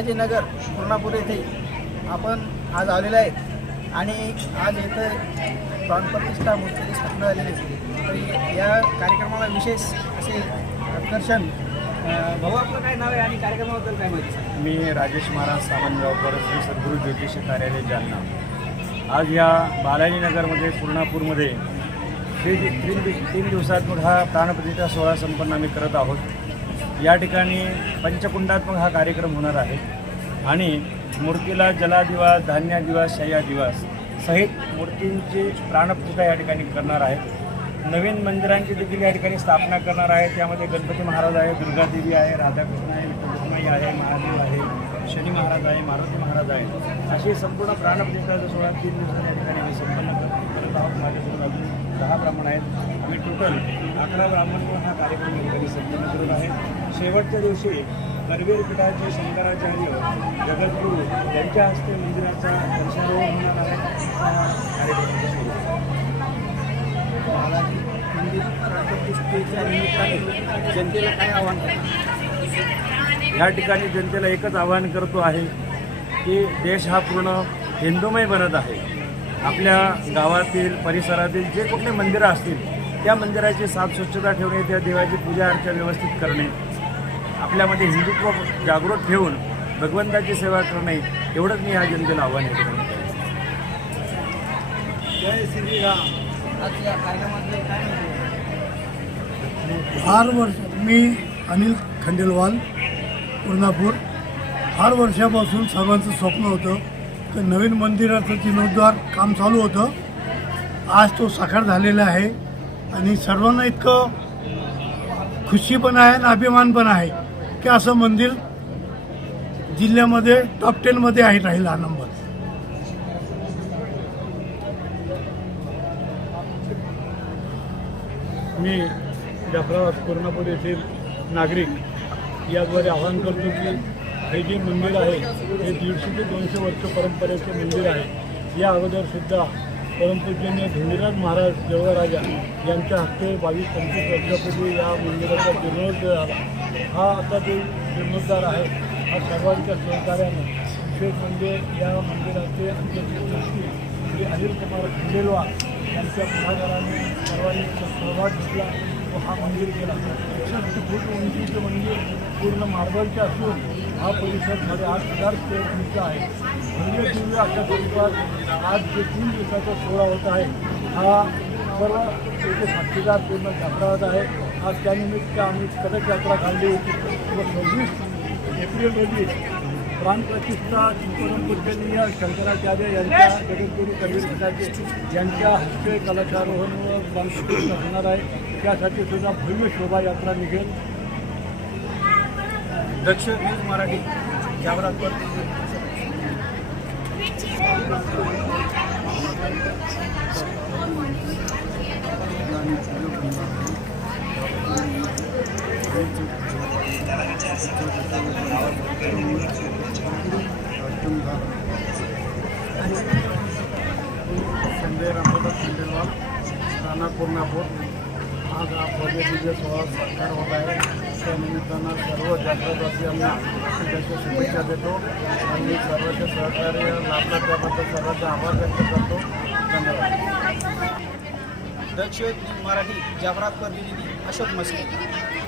संभाजीनगर पूर्णापूर येथे आपण आज आलेलो आहे. आणि आज इथं प्राणप्रतिष्ठा मूर्तीची स्थापना झालेली तर या कार्यक्रमाला विशेष असे आकर्षण भाऊ आपलं काय नाव आहे आणि कार्यक्रमाबद्दल काय माहिती? मी राजेश महाराज सावंतगावकर श्री सद्गुरू ज्योतिष कार्यालय जालना. आज या बालाजीनगरमध्ये पूर्णापूरमध्ये हे तीन तीन दिवसात हा प्राणप्रतिष्ठा सोहळा संपन्न आम्ही करत आहोत. या ठिकाणी पंचकुंडात्मक हा कार्यक्रम होणार आहे. आणि मूर्तीला जलादिवास धान्यादिवास शय्यादिवास सहित मूर्तींची प्राणप्रतिष्ठा या ठिकाणी करणार आहे. नवीन मंदिरांची देखील या ठिकाणी स्थापना करणार आहे. त्यामध्ये गणपती महाराज आहे दुर्गादेवी आहे राधाकृष्ण आहे विठ्ठलमाई आहे महादेव आहे शनी महाराज आहे मारुती महाराज आहे. अशी संपूर्ण प्राणप्रतिष्ठाचा सोहळा तीन दिवसांनी या ठिकाणी आम्ही संपन्न करत आहोत माझ्यासोबत अजून दहा ब्राह्मण आहेत. आम्ही टोटल अकरा ब्राह्मण हा कार्यक्रम या ठिकाणी संपन्न करत आहे. शेवटच्या दिवशी करवीर पीठाचे शंकराचार्य जगद्गुरू यांच्या हस्ते मंदिराचा दर्शनारोहण होणार आहे कार्यक्रमाचा सुरू जनतेला काय आव्हान या ठिकाणी जनतेला एकच आवाहन करतो आहे की देश हा पूर्ण हिंदूमय बनत आहे. आपल्या गावातील परिसरातील जे कुठले मंदिरं असतील त्या मंदिराची साफ स्वच्छता ठेवणे त्या देवाची पूजा अर्चा व्यवस्थित करणे आपल्यामध्ये हिंदुत्व जागृत ठेवून भगवंताची सेवा करणे एवढंच मी या जनतेला आव्हान करेन. जय श्रीराम. आज या कार्यक्रमाबद्दल काय माहिती फार वर्ष मी अनिल खंडेलवाल पूर्णापूर. फार वर्षापासून सर्वांचं स्वप्न होतं की नवीन मंदिराचं जीर्णोद्धार काम चालू होतं. आज तो साकार झालेला आहे आणि सर्वांना इतकं खुशी पण आहे आणि अभिमान पण आहे. की असं मंदिर जिल्ह्यामध्ये टॉप टेनमध्ये आहे राहील हा नंबर मी जाफराबाद कोल्हापूर येथील नागरिक याद्वारे आवाहन करतो की हे जे मंदिर आहे हे दीडशे ते दोनशे वर्ष परंपरेचे मंदिर आहे. या अगोदरसुद्धा परमपूजनीय धुंडीराज महाराज देवराजा यांच्या हस्ते बावीस पंचवीस वर्षापूर्वी या मंदिराचा जीर्णोद्धार झाला. हा आता जो जीर्णोद्धार आहे हा सर्वांच्या सहकार्याने विशेष म्हणजे या मंदिराचे अध्यक्ष श्री अनिल कुमार खंडेलवाल यांच्या पुढाकाराने सर्वांनी सहभाग घेतला व हा मंदिर केला. एकसष्ट फूट उंचीचं मंदिर पूर्ण मार्बलचे असून हा परिसर साडेआठ हज़ार स्क्वेअर फीटचा आहे भव्य दिव्य अशा स्वरूपात आज जे तीन दिवसाचा सोहळा होत आहे हा, सर्व येथे साक्षीदार पूर्ण जाफराबाद आहे आज त्यानिमित्त आम्ही कडक यात्रा काढली होती व सव्वीस एप्रिल रोजी प्राणप्रतिष्ठा परमपूजनीय शंकराचार्य यांच्या जगद्गुरू कबीर पिताचे यांच्या हस्ते कलशारोहण व प्राणप्रतिष्ठा होणार आहे त्यासाठी सुद्धा भव्य शोभायात्रा निघेल। दक्ष न्यूज मराठी जागरातवर संजय रामदास खंडेलवाल राणा कोल्हापूर आज हा भव्य दिव्य सोहळा साकार होत आहे. त्या निमित्तानं सर्व जागृतवासियांना त्याच्या शुभेच्छा देतो आणि सर्वांचे सहकार्य लाभलं त्याबद्दल सर्वांचा आभार व्यक्त करतो. धन्यवाद. दक्ष मराठी जागरात प्रतिनिधी अशोक मस्के.